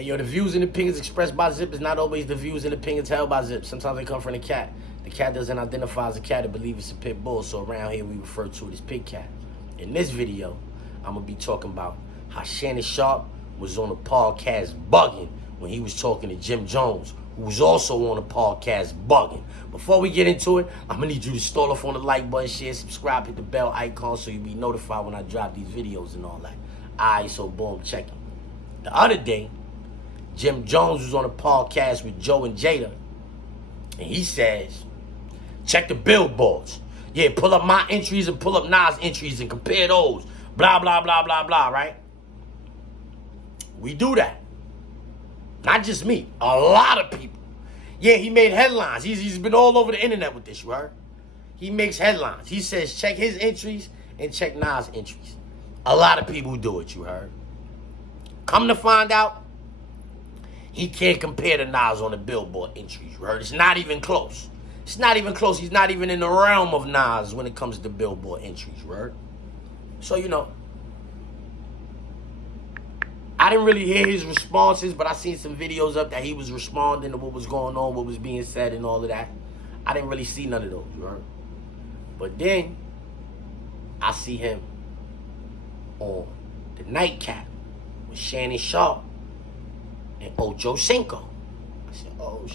Hey, yo, the views and opinions expressed by Zip is not always the views and opinions held by Zip. Sometimes they come from the cat. The cat doesn't identify as a cat and believe it's a pit bull, so around here we refer to it as pig cat. In this video, I'm going to be talking about how Shannon Sharpe was on the podcast Buggin when he was talking to Jim Jones, who was also on the podcast Buggin. Before we get into it, I'm going to need you to start off on the like button, share, subscribe, hit the bell icon so you'll be notified when I drop these videos and all that. Alright, so boom, check it. The other day, Jim Jones was on a podcast with Joe and Jada, and he says, check the billboards. Yeah, pull up my entries and pull up Nas' entries and compare those. Blah, blah, blah, blah, blah, right? We do that. Not just me. A lot of people. Yeah, he made headlines. He's been all over the internet with this, you heard? He makes headlines. He says check his entries and check Nas' entries. A lot of people do it, you heard? Come to find out, he can't compare to Nas on the billboard entries, you heard? It's not even close. It's not even close. He's not even in the realm of Nas when it comes to billboard entries, you heard? So, you know, I didn't really hear his responses, but I seen some videos up that he was responding to what was going on, what was being said and all of that. I didn't really see none of those, you heard? But then, I see him on the Nightcap with Shannon Sharpe and Ocho Cinco. I said, oh,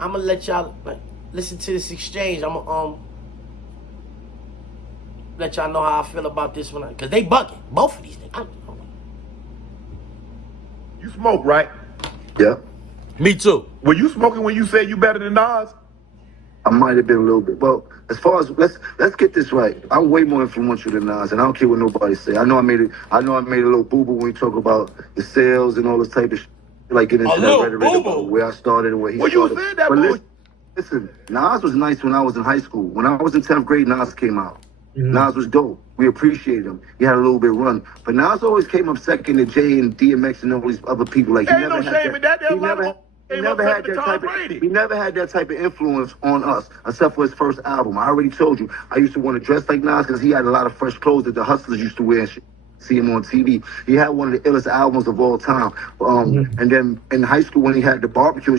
I'm gonna let y'all listen to this exchange. I'm gonna let y'all know how I feel about this one, cause they bugging, both of these niggas. You smoke, right? Yeah. Me too. Were you smoking when you said you better than Nas? I might have been a little bit. Well, as far as let's get this right. I'm way more influential than Nas, and I don't care what nobody say. I know I made it. I know I made a little boo boo when we talk about the sales and all this type of shit. Like getting into that rhetoric about where I started and where he started. Well, you said that, boy. Listen, Nas was nice when I was in high school. When I was in 10th grade, Nas came out. Nas was dope. We appreciated him. He had a little bit of run. But Nas always came up second to Jay and DMX and all these other people. Like, Ain't no shame in that. He never had that type of influence on us, except for his first album. I already told you, I used to want to dress like Nas because he had a lot of fresh clothes that the hustlers used to wear and shit. See him on TV. He had one of the illest albums of all time. And then in high school when he had the barbecue,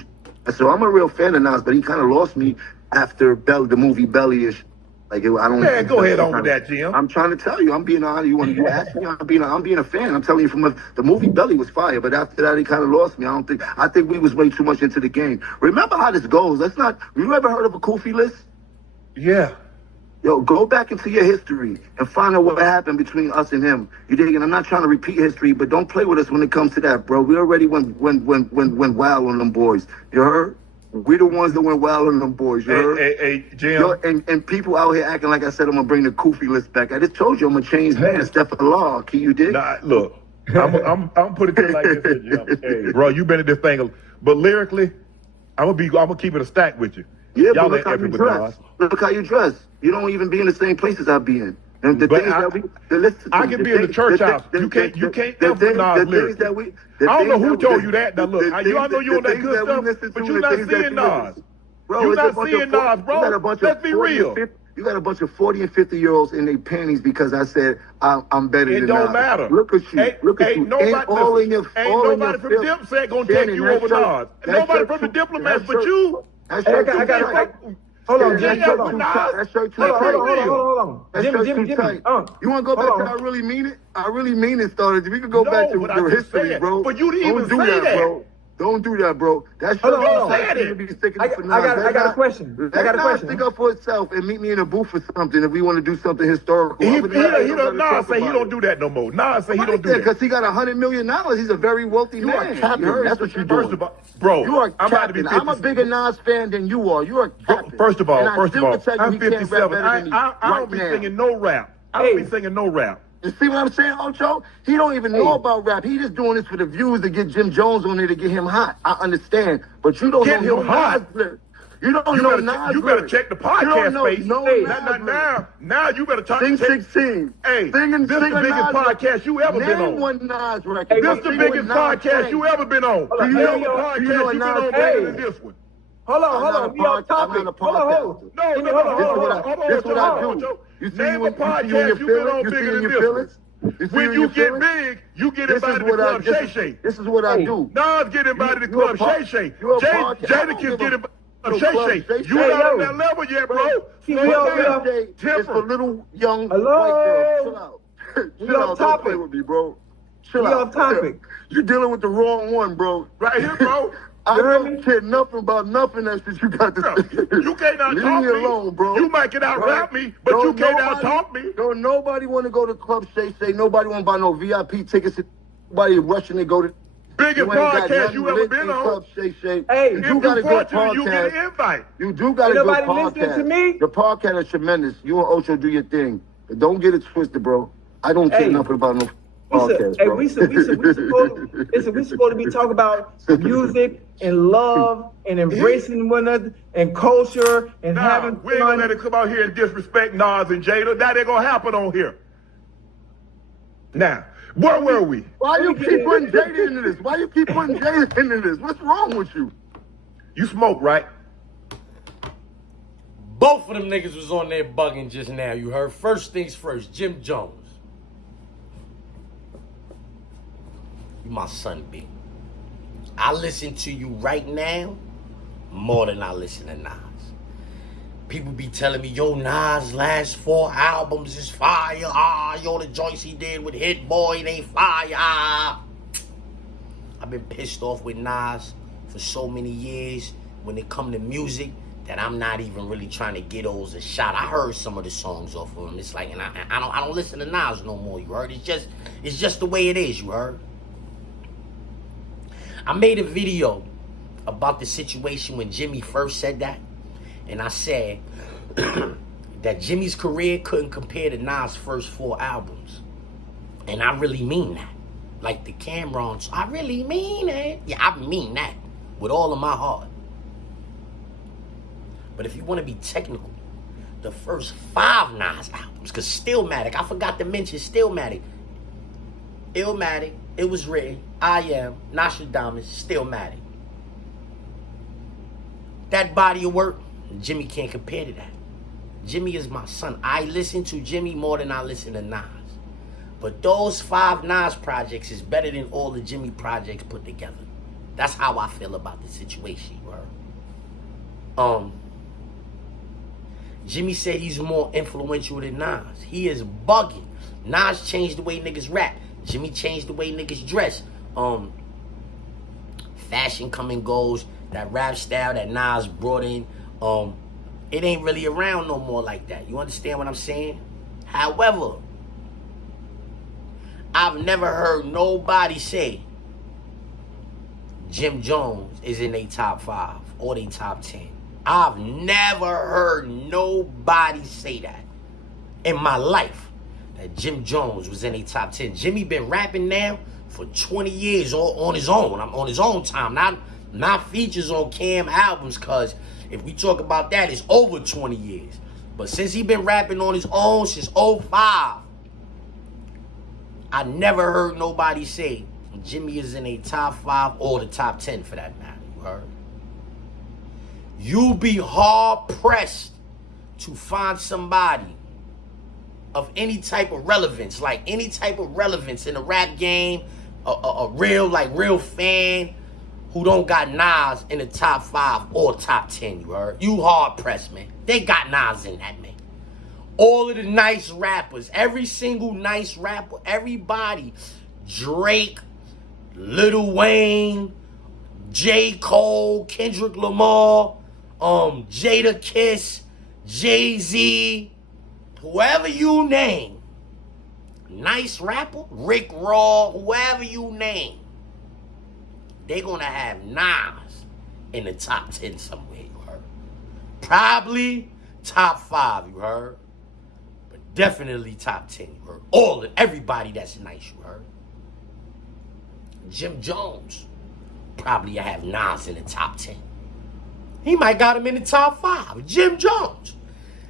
so I'm a real fan of Nas, but he kind of lost me after the movie Belly-ish. Like I don't. Man, go ahead on with that, Jim. I'm trying to tell you, I'm being honest. You ask me, I'm being a fan. I'm telling you, from the movie Belly was fire, but after that, he kind of lost me. I think we was way too much into the game. Remember how this goes. You ever heard of a Kofi list? Yeah. Yo, go back into your history and find out what happened between us and him. You dig? And I'm not trying to repeat history, but don't play with us when it comes to that, bro. We already went wild on them boys. You heard? We the ones that went wild on them boys. You heard? Hey, Jim. Yo, and people out here acting like I said I'm gonna bring the Kofi list back. I just told you I'm gonna change man, step for the law. Can you dig? Nah, look, I'm putting it to you like this, Jim. Hey, bro, you been in this thing, but lyrically, I'm gonna keep it a stack with you. Yeah, but look how you dress. Look how you dress. You don't even be in the same places I be in. And the things I can be in the church house. You can't ever Nas lyrics. I don't know who told you that. Now look, I know you on that good stuff, but you're not seeing Nas. You're not seeing Nas, bro. Let's be real. You got a bunch of 40 and 50-year-olds in their panties because I said I'm better than Nas. It don't matter. Look at you. Look at you. Ain't nobody from Dipset gonna take you over Nas. Nobody from the Diplomats but you. Hold on, Jim. Hold on. That shirt too tight. Hold on. Jim. You want to go back to I really mean it? I really mean it started. We could go back to the history, bro. But you didn't even say that, bro. Don't do that, bro. That shirt I got a question. Let Nas stick up for itself and meet me in a booth or something if we want to do something historical. Nas say he don't do that no more. Nas say he don't do that. Because he got $100 million. He's a very wealthy man. That's what you're doing. First of all, bro, you are capping. I'm a bigger Nas fan than you are. You are capping. First of all, I'm 57. I don't be singing no rap. I don't be singing no rap. You see what I'm saying, Ocho? He don't even know about rap. He just doing this for the views to get Jim Jones on there to get him hot. I understand. But you don't know him hot. You don't know Nas. You better check the podcast space. Now you better talk. Sing 16. Hey, this is the biggest podcast you ever been on. Name one Nas record. This is the biggest podcast you ever been on. Do you know the podcast you been on better than this one? Hold on. We on topic. Hold on. This is what I do. You see you in your feelings? When you get big, you get invited to Club Shay Shay. This is what I do. Nas get invited to Club Shay Shay. Jadakiss get invited to Shay Shay. You not on that level yet, bro. It's for little young white girls. Chill out. Chill out. Don't play with me, bro. Chill out. topic. You dealing with the wrong one, bro. Right here, bro. I don't care nothing about nothing else that you got to say. You can't out talk me. Leave me alone, bro. You might get out rap me, but you can't out talk me. Don't nobody want to go to Club Shay Shay. Nobody want to buy no VIP tickets. Nobody rushing to go to. Biggest podcast you ever been on. Club Shay Shay. Hey, you do got a good podcast. You get an invite. You do got a good podcast. Nobody listening to me? The podcast is tremendous. You and Ocho do your thing, but don't get it twisted, bro. I don't care nothing about no. We supposed to be talking about music and love and embracing one another and culture and having we ain't gonna let it come out here and disrespect Nas and Jada. That ain't gonna happen on here. Now, where were we? Why you keep putting Jada into this? Why you keep putting Jada into this? What's wrong with you? You smoke, right? Both of them niggas was on there bugging just now. You heard? First things first, Jim Jones. You my son, B. I listen to you right now more than I listen to Nas. People be telling me, yo, Nas' last 4 albums is fire. Yo, the joints he did with Hit Boy, it ain't fire. I've been pissed off with Nas for so many years when it come to music that I'm not even really trying to get those a shot. I heard some of the songs off of him. It's like, and I don't listen to Nas no more, you heard? It's just the way it is, you heard? I made a video about the situation when Jimmy first said that. And I said that Jimmy's career couldn't compare to Nas' first 4 albums. And I really mean that. Like the Camerons, I really mean it. Yeah, I mean that with all of my heart. But if you want to be technical, the first 5 Nas albums, because Stillmatic, I forgot to mention Stillmatic. Illmatic, It Was Written, I Am, Nostradamus, Stillmatic. That body of work, Jimmy can't compare to that. Jimmy is my son. I listen to Jimmy more than I listen to Nas. But those 5 Nas projects is better than all the Jimmy projects put together. That's how I feel about the situation, bro. Jimmy said he's more influential than Nas. He is bugging. Nas changed the way niggas rap. Jimmy changed the way niggas dress. Fashion come and goes. That rap style that Nas brought in, it ain't really around no more like that. You understand what I'm saying? However, I've never heard nobody say Jim Jones is in their top 5 or their top 10. I've never heard nobody say that in my life. That Jim Jones was in a top 10. Jimmy been rapping now for 20 years on his own. I'm on his own time, not features on Cam albums, because if we talk about that, it's over 20 years. But since he been rapping on his own since 05, I never heard nobody say Jimmy is in a top 5 or the top 10 for that matter. You heard? You'll be hard pressed to find somebody of any type of relevance, like any type of relevance in the rap game, a real fan who don't got Nas in the top 5 or top 10, you heard? You hard pressed, man. They got Nas in that, man. All of the nice rappers, every single nice rapper, everybody, Drake, Lil Wayne, J. Cole, Kendrick Lamar, Jadakiss, Jay-Z, whoever you name, nice rapper, Rick Raw, whoever you name, they gonna have Nas in the top 10 somewhere, you heard? Probably top 5, you heard? But definitely top 10, you heard? Everybody that's nice, you heard? Jim Jones, probably have Nas in the top 10. He might got him in the top 5. Jim Jones.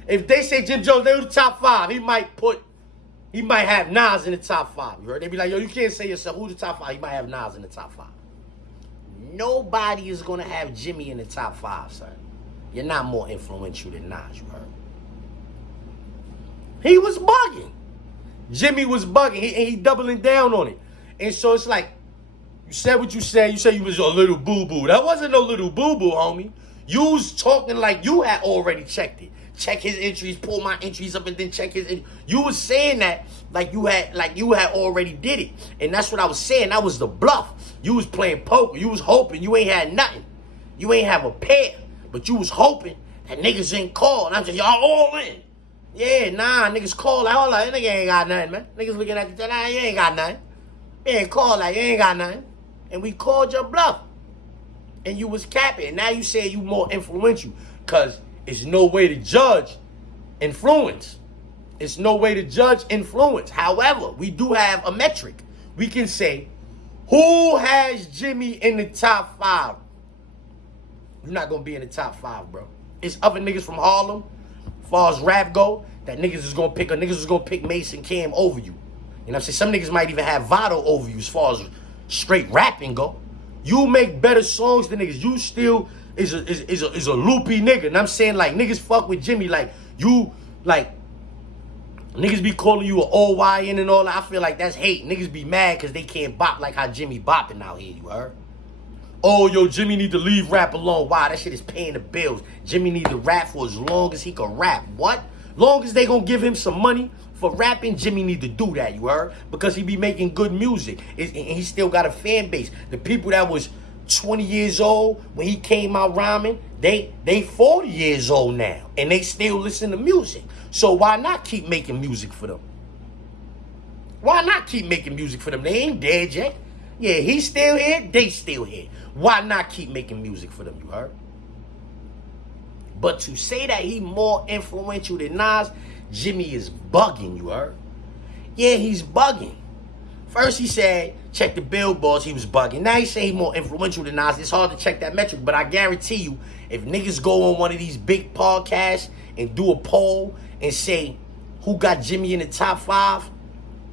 If they say Jim Jones, they were the top 5, he might have Nas in the top 5. You heard? They be like, yo, you can't say yourself, who's the top 5? He might have Nas in the top 5. Nobody is going to have Jimmy in the top 5, son. You're not more influential than Nas, you heard? He was bugging. Jimmy was bugging. He doubling down on it. And so it's like, you said what you said. You said you was a little boo-boo. That wasn't no little boo-boo, homie. You was talking like you had already checked it. Check his entries, pull my entries up, and then check his. You was saying that like you had already did it, and that's what I was saying. That was the bluff. You was playing poker. You was hoping. You ain't had nothing. You ain't have a pair, but you was hoping that niggas ain't call. And I'm just y'all all in. Yeah, nah, niggas call like, hold on, that nigga ain't got nothing, man. Niggas looking at you, nah, you ain't got nothing. You ain't call like you ain't got nothing, and we called your bluff, and you was capping. And now you say you more influential, cause it's no way to judge influence. It's no way to judge influence. However, we do have a metric. We can say, who has Jimmy in the top 5? You're not going to be in the top 5, bro. It's other niggas from Harlem, as far as rap go, that niggas is going to pick. Niggas is going to pick Mason Cam over you. You know what I'm saying? Some niggas might even have Vado over you as far as straight rapping go. You make better songs than niggas. You still is a loopy nigga. And I'm saying, like, niggas fuck with Jimmy. Like, you, like, niggas be calling you an OYN and all that. I feel like that's hate. Niggas be mad because they can't bop like how Jimmy bopping out here, you heard? Oh, yo, Jimmy need to leave rap alone. Why? That shit is paying the bills. Jimmy need to rap for as long as he can rap. What? Long as they gonna give him some money for rapping, Jimmy need to do that, you heard? Because he be making good music. And he still got a fan base. The people that was 20 years old when he came out rhyming, they 40 years old now. And they still listen to music. So why not keep making music for them? Why not keep making music for them? They ain't dead yet. Yeah, he's still here, they still here. Why not keep making music for them, you heard? But to say that he more influential than Nas, Jimmy is bugging, you heard? Yeah, he's bugging. First he said, check the billboards, he was bugging. Now he say he more influential than Nas. It's hard to check that metric, but I guarantee you, if niggas go on one of these big podcasts and do a poll and say, who got Jimmy in the top 5,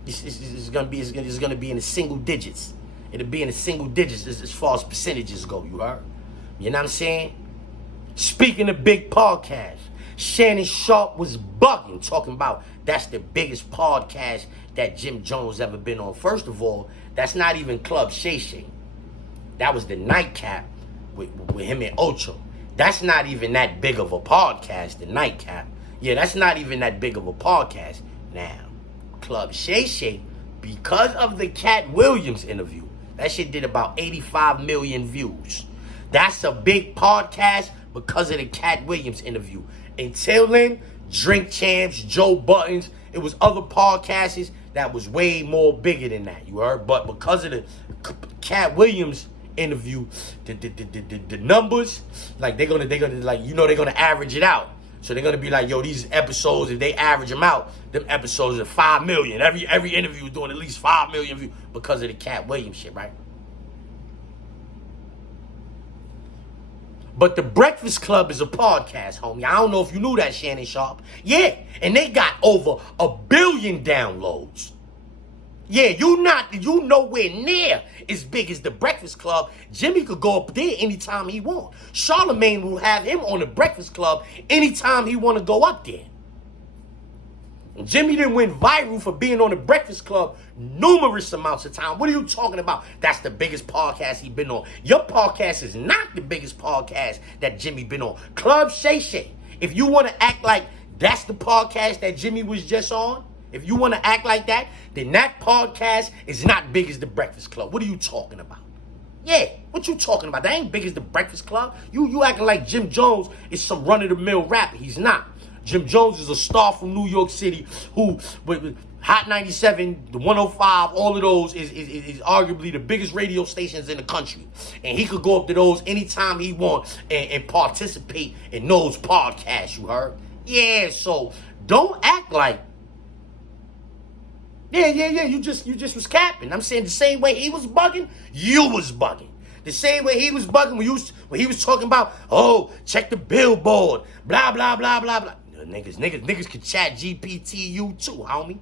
it's gonna be in the single digits. It'll be in the single digits as far as percentages go, you heard? You know what I'm saying? Speaking of big podcasts, Shannon Sharpe was bugging, talking about that's the biggest podcast that Jim Jones ever been on. First of all, that's not even Club Shay Shay. That was the Nightcap with him and Ocho. That's not even that big of a podcast, the Nightcap. Yeah, that's not even that big of a podcast. Now, Club Shay Shay, because of the Cat Williams interview, that shit did about 85 million views. That's a big podcast because of the Cat Williams interview. Until then, Drink Champs, Joe Buttons, it was other podcasts that was way more bigger than that, you heard? But because of the Cat Williams interview, the numbers, like they're gonna like, you know, they're gonna average it out. So they're gonna be like, yo, these episodes, if they average them out, them episodes are 5 million. Every interview is doing at least 5 million views because of the Cat Williams shit, right? But the Breakfast Club is a podcast, homie. I don't know if you knew that, Shannon Sharpe. Yeah, and they got over 1 billion downloads. Yeah, you nowhere near as big as the Breakfast Club. Jimmy could go up there anytime he want. Charlemagne will have him on the Breakfast Club anytime he want to go up there. Jimmy didn't went viral for being on the Breakfast Club numerous amounts of time. What are you talking about? That's the biggest podcast he been on. Your podcast is not the biggest podcast that Jimmy been on. Club Shay Shay. If you want to act like that's the podcast that Jimmy was just on, if you want to act like that, then that podcast is not big as the Breakfast Club. What are you talking about? Yeah, what you talking about? That ain't big as the Breakfast Club. You acting like Jim Jones is some run-of-the-mill rapper. He's not. Jim Jones is a star from New York City who, with Hot 97, the 105, all of those is arguably the biggest radio stations in the country. And he could go up to those anytime he wants and participate in those podcasts, you heard? Yeah, so don't act like, yeah, you just was capping. I'm saying the same way he was bugging, you was bugging. The same way he was bugging when he was talking about, oh, check the billboard, blah, blah, blah, blah, blah. Niggas could chat GPT you too, homie.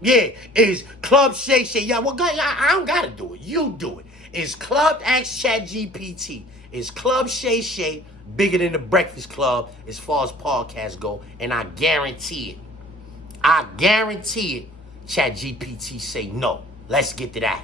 Yeah, is Club Shay Shay, yeah, well, I don't gotta do it. You do it. Is Club Ask Chat GPT, is Club Shay Shay bigger than the Breakfast Club as far as podcasts go? And I guarantee it, Chat GPT say no. Let's get to that.